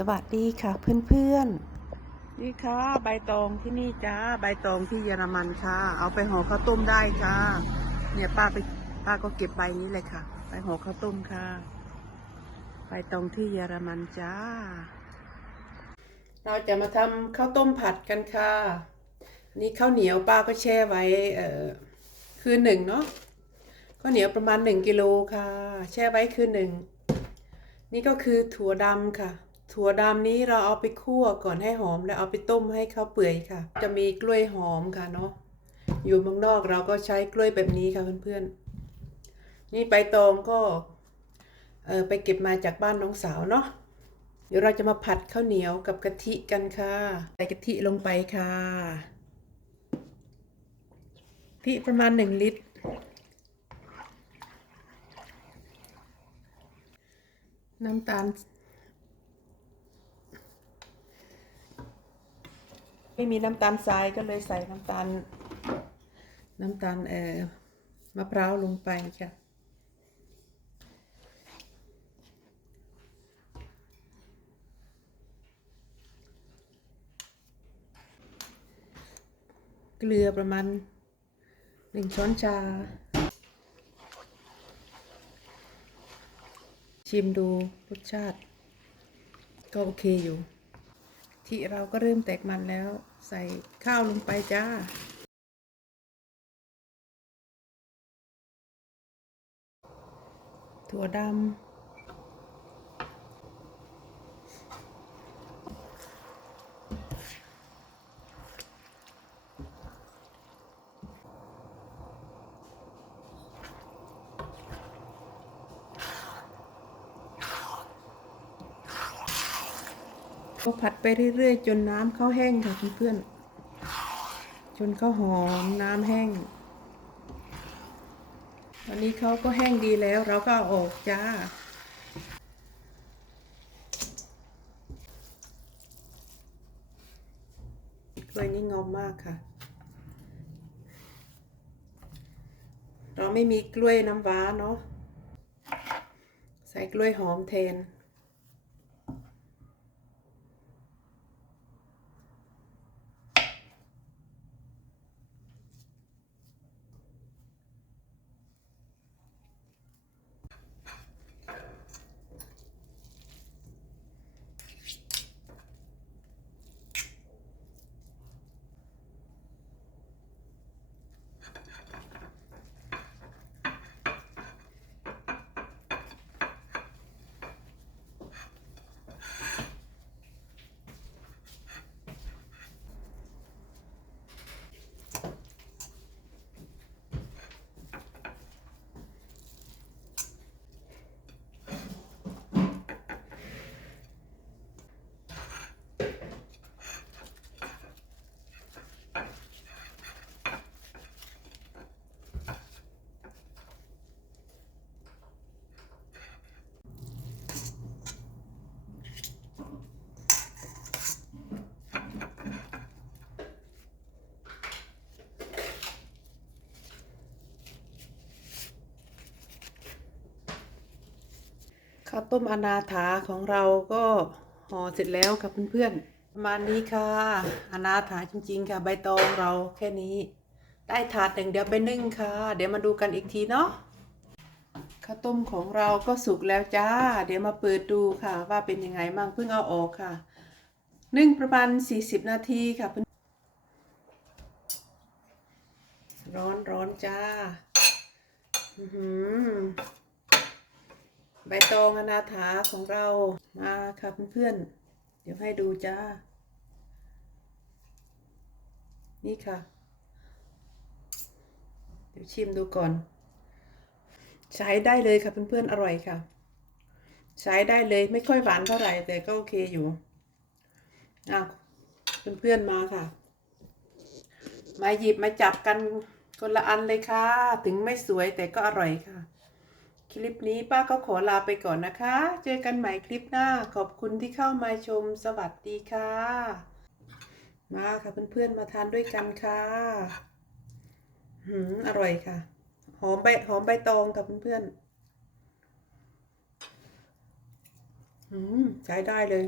สวัสดีค่ะเพื่อนๆ นี่ค่ะ ใบตองที่นี่จ้า ใบตองที่เยอรมันค่ะ เอาไปห่อข้าวต้มได้ค่ะ เนี่ยป้าไปป้าก็เก็บใบนี้เลยค่ะ ไปห่อข้าวต้มค่ะ ใบตองที่เยอรมันจ้า เราจะมาทำข้าวต้มผัดกันค่ะ นี่ข้าวเหนียวป้าก็แช่ไว้เอ่อคืนหนึ่งเนาะ ข้าวเหนียวประมาณหนึ่งกิโลค่ะ แช่ไว้คืนหนึ่ง นี่ก็คือถั่วดำค่ะ ถั่วดำนี้เราเอาไปคั่วก่อนให้หอม แล้วเอาไปต้มให้เขาเปื่อยค่ะ จะมีกล้วยหอมค่ะเนาะอยู่เมืองนอกเราก็ใช้กล้วยแบบนี้ค่ะเพื่อนๆ นี่ใบตองก็เออไปเก็บมาจากบ้านน้องสาวเนาะเดี๋ยวเราจะมาผัดข้าวเหนียวกับกะทิกันค่ะใส่กะทิลงไปค่ะกะทิประมาณหนึ่งลิตรน้ำตาล ไม่มีน้ำตาลทรายก็เลยใส่น้ำตาล น้ำตาลเอ่อมะพร้าวลงไปค่ะเกลือประมาณหนึ่งช้อนชา ชิมดูรสชาติ ก็โอเคอยู่ ที่เราก็เริ่มแตกมันแล้ว ใส่ข้าวลงไปจ้าถั่วดำ ก็ผัดไปเรื่อยๆ จนน้ำเขาแห้งค่ะเพื่อนๆจนเขาหอมน้ำแห้งวันนี้เขาก็แห้งดีแล้วเราก็เอาออกจ้ากล้วยนี่งอมมากค่ะ เราไม่มีกล้วยน้ำว้าเนาะใส่กล้วยหอมแทน ข้าวต้มอนาถาของเราก็ห่อเสร็จแล้วค่ะเพื่อนๆประมาณนี้ค่ะ อนาถาจริง ๆ ค่ะใบตองเราแค่นี้ ได้ถาดหนึ่งเดี๋ยวไปนึ่งค่ะ เดี๋ยวมาดูกันอีกทีเนาะข้าวต้มของเราก็สุกแล้วจ้า เดี๋ยวมาเปิดดูค่ะ ว่าเป็นยังไงมั่งเพิ่งเอาออกค่ะนึ่งประมาณ 40 นาทีค่ะเพื่อนร้อนร้อนจ้า อือหือ ใบตองอนาถาของเรามาค่ะเพื่อนๆ เดี๋ยวให้ดูจ้า นี่ค่ะ เดี๋ยวชิมดูก่อน ใช้ได้เลยค่ะเพื่อนๆ อร่อยค่ะ ใช้ได้เลยไม่ค่อยหวานเท่าไหร่ แต่ก็โอเคอยู่อ้าวเพื่อนๆ มาค่ะ มาหยิบมาจับกันคนละอันเลยค่ะ ถึงไม่สวยแต่ก็อร่อยค่ะ คลิปนี้ป้าก็ขอลาไปก่อนนะคะ เจอกันใหม่คลิปหน้า ขอบคุณที่เข้ามาชม สวัสดีค่ะ มาค่ะเพื่อนๆ มาทานด้วยกันค่ะหืมอร่อยค่ะ หอมใบหอมใบตองค่ะเพื่อนๆ หืมใช้ได้เลย